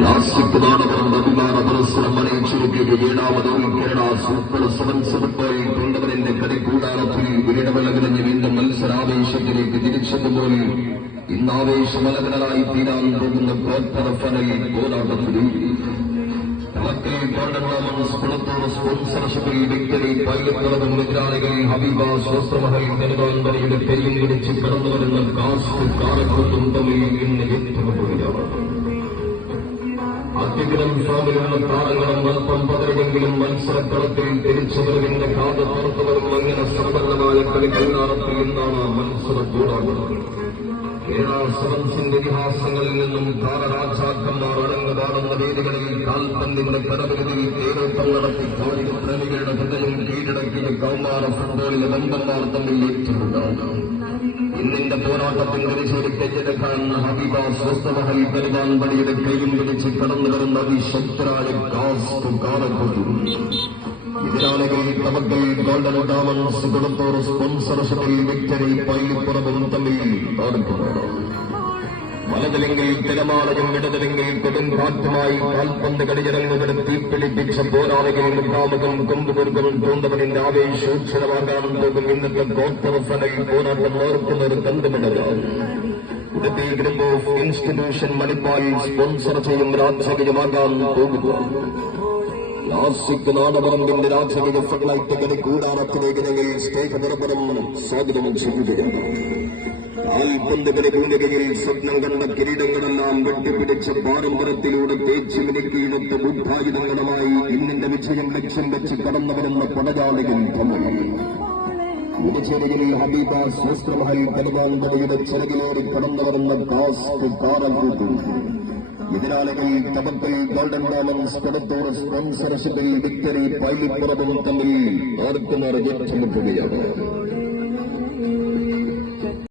Classic നാടകം അഭിമാന പുരസ്സരം അണിയിച്ചൊരുക്കിയ ഏഴാമതും Kerala super sevens football ടൂർണമെന്റിന്റെ കളിക്കൂടാരത്തിൽ ഇടവേളകളിഞ്ഞ് വീണ്ടും മത്സരാവേശത്തിലേക്ക് തിരിച്ചെത്തുമ്പോൾ ഇന്നാവേശമലകളായി തീരാൻ പോകുന്ന ക്വാർട്ടർ ഫൈനൽ പോരാട്ടത്തിൽ സ്പോൺസർഷിപ്പിൽ വിക്ടറി പൈലപ്പുറവും എതിരാളികൾ ഹബീബ ശോസ്ത്രമഹൽ നെടുവാൻവരയുടെ പെരിയും പിടിച്ച് കടന്നുവരുന്ന കാസ്റ്റ് കാലഘട്ടം തമ്മിൽ ഇന്ന് ഏറ്റുമുട്ടുകയാണ്. അത്യഗ്രഹം ഫോമിലുള്ള താരങ്ങളും അല്പം പതറിയെങ്കിലും മത്സരക്കളത്തിൽ തിരിച്ചുവരവിന്റെ കാത് തുറത്തുവരും അങ്ങനെ സമ്പന്നമായ കളിക്കല്ലാറത്തിൽ നിന്നാണ് മത്സര കൂടാകുന്നത്. കേരള സെവൻസിന്റെ ഇതിഹാസങ്ങളിൽ നിന്നും താരരാജാക്കന്മാർ അടങ്ങുവാടുന്ന വേദികളിൽ കാൽപന്തിന്റെ കടവിരുതിൽ തേരോട്ടം നടത്തി കായിക പ്രേമികളുടെ ഹൃദയം കീഴടക്കിയ കൗമാര ഫുട്ബോളിലെ ബന്ധന്മാർ തമ്മിൽ ഏറ്റുമുട്ടാം. ഇന്നിന്റെ പോരാട്ടത്തിന്റെ വിജയിക്കാൻ ഹബീബ സ്വസ്ഥമഹൽ പെരുമാൻപടിയുടെ കൈയും പിടിച്ച് കടന്നുവരുന്ന അതിശക്തരായ കാസ്റ്റ് കാലഘട്ടം എതിരാളികൾ തവക്കൽ ഗോൾഡൻ ഡയമണ്ട്സ് കൊടുത്തോർ സ്പോൺസർഷിപ്പിൽ വിക്ടറി പൈലിപ്പുറവും തമ്മിൽ ഓർക്കുന്നു. വലതിലെങ്കിൽ തിരമാലയും ഇടതിലെങ്കിൽ കൊടുങ്കാറ്റുമായി കാൽപന്ത് കളിയിറങ്ങുന്നത് തീപ്പിടിപ്പിച്ച പോരാളികൾ മുഖാമുഖം കൊമ്പുകുറുകളും തോണ്ടവനിന്റെ ആവേശോജ്വലമാകാൻ പോകും ഇന്നത്തെ ക്വാർട്ടർ ഫൈനൽ പോരാട്ടം ഓർക്കുന്ന ഒരു കണ്ടുപിടലാണ്. ഇടത്തെ group of institution Manipal sponsor ചെയ്യും രാജകീയമാകാൻ പോകുക. ക്ലാസിക് നാടകത്തിന്റെ രാജകീയ ഫുട്ലൈറ്റ് കളി കൂടാരത്തിലേക്ക് നിങ്ങൾ സ്നേഹപുറപ്പുറം സ്വാഗതം ചെയ്യുകയാണ്. കാൽപന്തുകളി ഭൂമികയിൽ സ്വപ്നം കണ്ട കിരീടങ്ങളെല്ലാം വെട്ടിപ്പിടിച്ച പാരമ്പര്യത്തിലൂടെ തേച്ചു മിനുക്കിയിടത്ത് ബുദ്ധായുധങ്ങളുമായി ഇന്നിന്റെ വിജയം ലക്ഷ്യം വെച്ച് കടന്നു വരുന്ന പടയാളികൾ തമ്മിൽ പുതുച്ചേരിയിൽ ഹബീബ ശോസ്ത്രമഹൽ പെരുമാൻപടിയുടെ ചിറകിലേറി കടന്നു വരുന്ന കാസ്റ്റ് കാലഘട്ടം എതിരാളികൾ തവക്കൽ ഗോൾഡൻ ഡയമണ്ട്സ് കൊടുത്തോർ സ്പോൺസർഷിപ്പിൽ വിക്ടറി പൈലിപ്പുറവും തമ്മിൽ ഏറ്റുമുട്ടുകയാണ്.